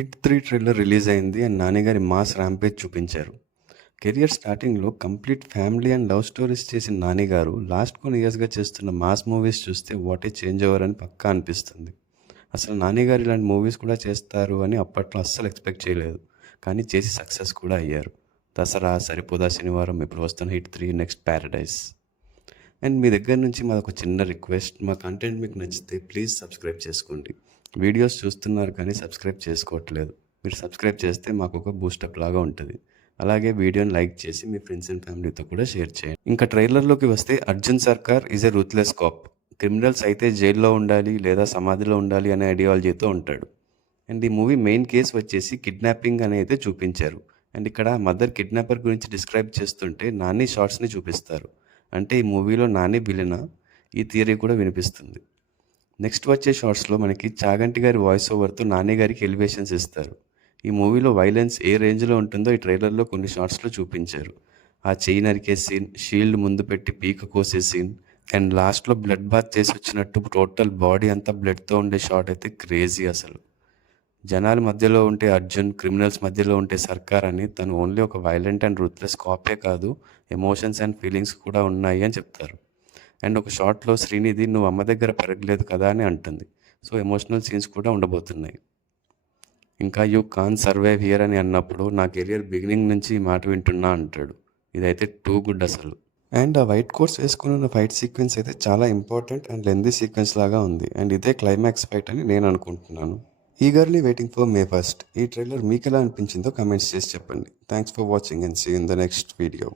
Hit 3 trailer release అయింది and Nani గారి mass rampage చూపించారు. కెరియర్ స్టార్టింగ్‌లో complete family and love stories చేసిన నాని గారు లాస్ట్ కొన్ని ఇయర్స్‌గా చేస్తున్న మాస్ మూవీస్ చూస్తే వాట్ ఏ చేంజ్ ఓవర్ అని పక్కా అనిపిస్తుంది. అసలు నాని గారు ఇలాంటి మూవీస్ కూడా చేస్తారు అని అప్పట్లో అస్సలు ఎక్స్‌పెక్ట్ చేయలేదు. కానీ చేసి సక్సెస్ కూడా అయ్యారు. 'దసరా', 'సరిపోదా శనివారం', ఇప్పుడు వస్తున్న హిట్ 3 నెక్స్ట్ 'ప్యారడైజ్'. అండ్ మీ దగ్గర నుంచి మాదొక చిన్న రిక్వెస్ట్, మా కంటెంట్ మీకు నచ్చితే ప్లీజ్ సబ్స్క్రైబ్ చేసుకోండి. వీడియోస్ చూస్తున్నారు కానీ సబ్స్క్రైబ్ చేసుకోవట్లేదు. మీరు సబ్స్క్రైబ్ చేస్తే మాకు ఒక బూస్టప్ లాగా ఉంటుంది. అలాగే వీడియోని లైక్ చేసి మీ ఫ్రెండ్స్ అండ్ ఫ్యామిలీతో కూడా షేర్ చేయండి. ఇంకా ట్రైలర్లోకి వస్తే Arjun Sarkar is a ruthless cop. Criminals అయితే జైల్లో ఉండాలి లేదా సమాధిలో ఉండాలి అనే ఐడియాలజీతో ఉంటాడు. అండ్ ఈ మూవీ మెయిన్ కేసు వచ్చేసి కిడ్నాపింగ్ అని అయితే చూపించారు. అండ్ ఇక్కడ మదర్ కిడ్నాపర్ గురించి డిస్క్రైబ్ చేస్తుంటే నాని షార్ట్స్ని చూపిస్తారు. అంటే ఈ మూవీలో నాని విలనా? ఈ థియరీ కూడా వినిపిస్తుంది. నెక్స్ట్ వచ్చే షార్ట్స్లో మనకి చాగంటి గారి వాయిస్ ఓవర్తో నాని గారికి ఎలివేషన్స్ ఇస్తారు. ఈ మూవీలో వైలెన్స్ ఏ రేంజ్లో ఉంటుందో ఈ ట్రైలర్లో కొన్ని షార్ట్స్లో చూపించారు. ఆ చెయ్యి నరికే సీన్, షీల్డ్ ముందు పెట్టి పీక కోసే సీన్, అండ్ లాస్ట్లో బ్లడ్ బాత్ చేసి వచ్చినట్టు టోటల్ బాడీ అంతా బ్లడ్తో ఉండే షాట్ అయితే క్రేజీ అసలు. జనాల మధ్యలో ఉంటే అర్జున్, క్రిమినల్స్ మధ్యలో ఉంటే సర్కార్ అని తను ఓన్లీ ఒక వైలెంట్ అండ్ రూత్లెస్ కాపే కాదు, ఎమోషన్స్ అండ్ ఫీలింగ్స్ కూడా ఉన్నాయి అని చెప్తారు. అండ్ ఒక షార్ట్లో శ్రీనిధి నువ్వు అమ్మ దగ్గర పెరగలేదు కదా అని అంటుంది. సో ఎమోషనల్ సీన్స్ కూడా ఉండబోతున్నాయి. ఇంకా యూ కాన్ సర్వైవ్ హియర్ అని అన్నప్పుడు నా కెరియర్ బిగినింగ్ నుంచి ఈ మాట వింటున్నా అంటాడు. ఇదైతే టూ గుడ్ అసలు. అండ్ ఆ వైట్ కోట్స్ వేసుకుని ఉన్న ఫైట్ సీక్వెన్స్ అయితే చాలా ఇంపార్టెంట్ అండ్ లెందీ సీక్వెన్స్ లాగా ఉంది. అండ్ ఇదే క్లైమాక్స్ ఫైట్ అని నేను అనుకుంటున్నాను. Eagerly waiting for May first. ఈ ట్రైలర్ మీకు ఎలా అనిపించిందో కమెంట్స్ చేసి చెప్పండి. Thanks for watching and see in the next video.